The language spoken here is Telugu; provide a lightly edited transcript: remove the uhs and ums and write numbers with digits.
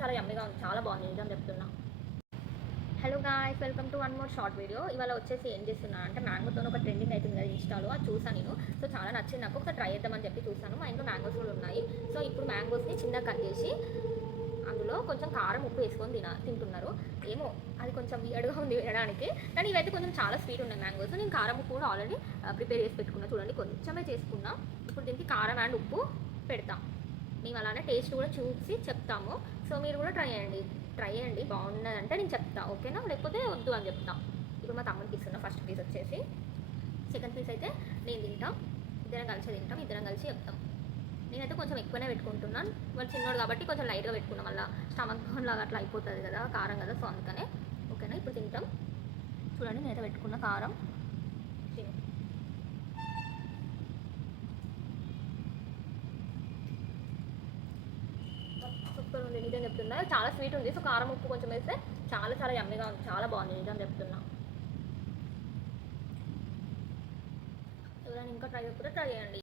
చాలా యమ్మీగా ఉంది, చాలా బాగుంది నిజం చెప్తున్నా. Hello guys, welcome to one more short video. ఇవాళ వచ్చేసి ఏం చేస్తున్నాను అంటే మ్యాంగోతో ఒక ట్రెండింగ్ అవుతుంది కదా ఇన్స్టాలో, అది చూసాను నేను. సో చాలా నచ్చింది నాకు, ఒకసారి ట్రై చేద్దామని చెప్పి చూసాను. మా ఇంట్లో మ్యాంగోస్ కూడా ఉన్నాయి. సో ఇప్పుడు మ్యాంగోస్ని చిన్నగా కట్ చేసి అందులో కొంచెం కారం ఉప్పు వేసుకొని తింటున్నారు. ఏమో అది కొంచెం వియర్డ్గా ఉంది వినడానికి, కానీ ఇవైతే కొంచెం చాలా స్వీట్ ఉన్నాయి మ్యాంగోస్. నేను కారం ఉప్పు కూడా ఆల్రెడీ ప్రిపేర్ చేసి పెట్టుకున్నా, చూడండి కొంచెమే చేసుకున్నా. ఇప్పుడు దీనికి కారం అండ్ ఉప్పు పెడతాం. మేము అలానే టేస్ట్ కూడా చూసి చెప్తాము. సో మీరు కూడా ట్రై చేయండి బాగున్నదంటే నేను చెప్తా, ఓకేనా? లేకపోతే వద్దు అని చెప్తా. ఇప్పుడు మా తమ్ముడికి ఇస్తున్నా ఫస్ట్ పీస్ వచ్చేసి, సెకండ్ పీస్ అయితే నేను తింటాం, ఇద్దరం కలిసి చెప్తాం. నేనైతే కొంచెం ఎక్కువనే పెట్టుకుంటున్నాను, వాళ్ళు చిన్నోడు కాబట్టి కొంచెం లైట్గా పెట్టుకున్నాం, మళ్ళీ స్టమక్ లాగా అట్లా అయిపోతుంది కదా, కారం కదా, సో అందుకనే. ఓకేనా, ఇప్పుడు తింటాం. చూడండి నేనైతే పెట్టుకున్న కారం తిను. సూపర్ ఉంది నిజం చెప్తున్నా, చాలా స్వీట్ ఉంది. సో కారం ఉప్పు కొంచెం వేస్తే చాలా చాలా యమ్మీగా ఉంది, చాలా బాగుంది నిజం చెప్తున్నా. ఎవరైనా ఇంకా ట్రై చేయకపోతే ట్రై చేయండి.